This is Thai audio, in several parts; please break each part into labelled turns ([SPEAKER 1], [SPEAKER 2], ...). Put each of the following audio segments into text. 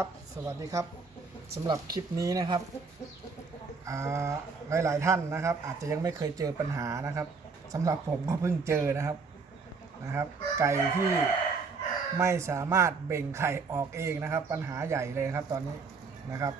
[SPEAKER 1] ครับสวัสดีครับสำหรับคลิปนี้นะครับอ่าหลายๆท่านนะครับ อาจจะยังไม่เคยเจอปัญหานะครับสำหรับผมก็เพิ่งเจอนะครับนะครับ ไก่ที่ไม่สามารถเบ่งไข่ออกเองนะครับ ปัญหาใหญ่เลยครับตอนนี้นะครับ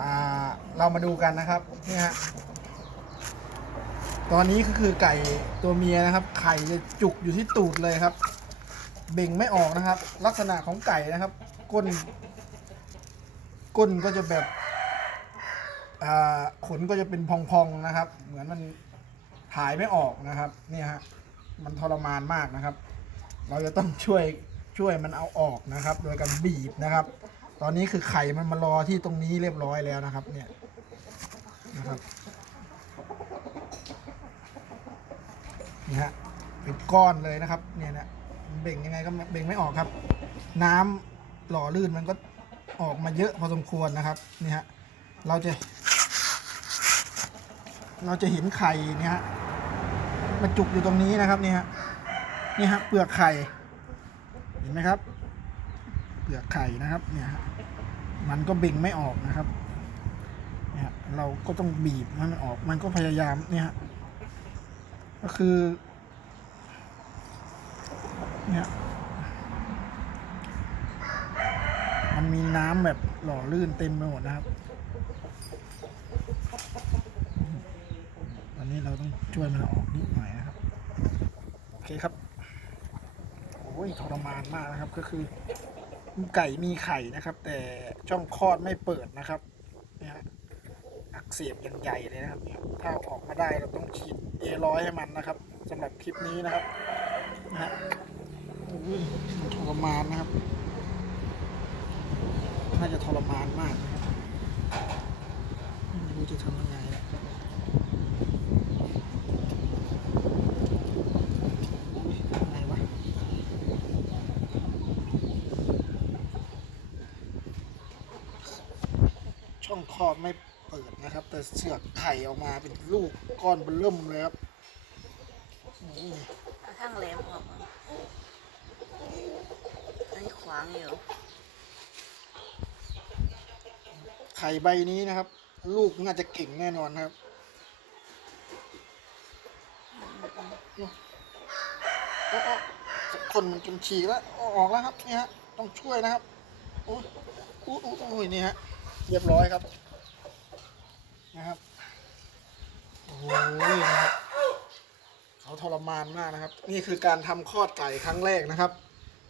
[SPEAKER 1] อ่าเรามาดูกันนะครับนี่ฮะตอนนี้ก็คือไก่ตัวเมียนะครับ ไข่จะจุกอยู่ที่ตูดเลยครับ เบ่งไม่ออกนะครับ ลักษณะของไก่นะครับ ก้น ก้นก็จะแบบขนก็จะเป็นพองๆนะครับ เหมือนมันถ่ายไม่ออกนะครับนี่ฮะมันทรมานมากนะครับ เราจะต้องช่วยช่วยมันเอาออกนะครับ โดยการบีบนะครับ ตอนนี้คือไข่มันมารอที่ตรงนี้เรียบร้อยแล้วนะครับ เนี่ยนะครับนี่ฮะเป็นก้อนเลยนะครับ เนี่ยนะ เบ่งยังไงก็เบ่งไม่ออกครับ น้ำหล่อลื่นมันก็ออกมาเยอะพอสมควรนะครับนี่ฮะเราจะ เราจะเห็นไข่เนี่ยฮะมันจุกอยู่ตรงนี้นะครับนี่ฮะนี่ฮะเปลือกไข่เห็นไหมครับ เปลือกไข่นะครับเนี่ยฮะมันก็เบ่งไม่ออกนะครับเนี่ยฮะเราก็ต้องบีบให้มันออกมันก็พยายามเนี่ยฮะก็คือ เนี่ยมันมีน้ำแบบหล่อลื่นเต็มไปหมดนะครับ วันนี้เราต้องช่วยมันออกนิดหน่อยนะครับ โอเคครับ โอ้ยทรมานมากนะครับก็คือไก่มีไข่นะครับ แต่ช่องคลอดไม่เปิดนะครับเนี่ยฮะอักเสบอย่างใหญ่เลยนะครับเนี่ยถ้าออกมาได้เราต้องฉีดเอร้อยให้มันนะครับสำหรับคลิปนี้นะครับนะฮะ ทรมานนะครับ น่าจะทรมานมากนะครับไม่รู้จะทำยังไงช่องคลอดไม่เปิดนะครับ แต่เสือกไข่ออกมาเป็นลูกก้อนเบิ่มเลยครับ
[SPEAKER 2] ข้าข้างแหลมออกมาอั นนี้ขวางอ
[SPEAKER 1] ไข่ใบนี้นะครับ ลูกน่าจะเก่งแน่นอนครับโอ้โอ้สักคนมันจนฉีกแล้วออกแล้วครับนี่ฮะต้องช่วยนะครับโอ้ยโอ้ยโอ้ยโอ้ยนี่ฮะเรียบร้อยครับ นะครับโอ้ยนะครับเขาทรมานมากนะครับ นี่คือการทำคลอดไก่ครั้งแรกนะครับ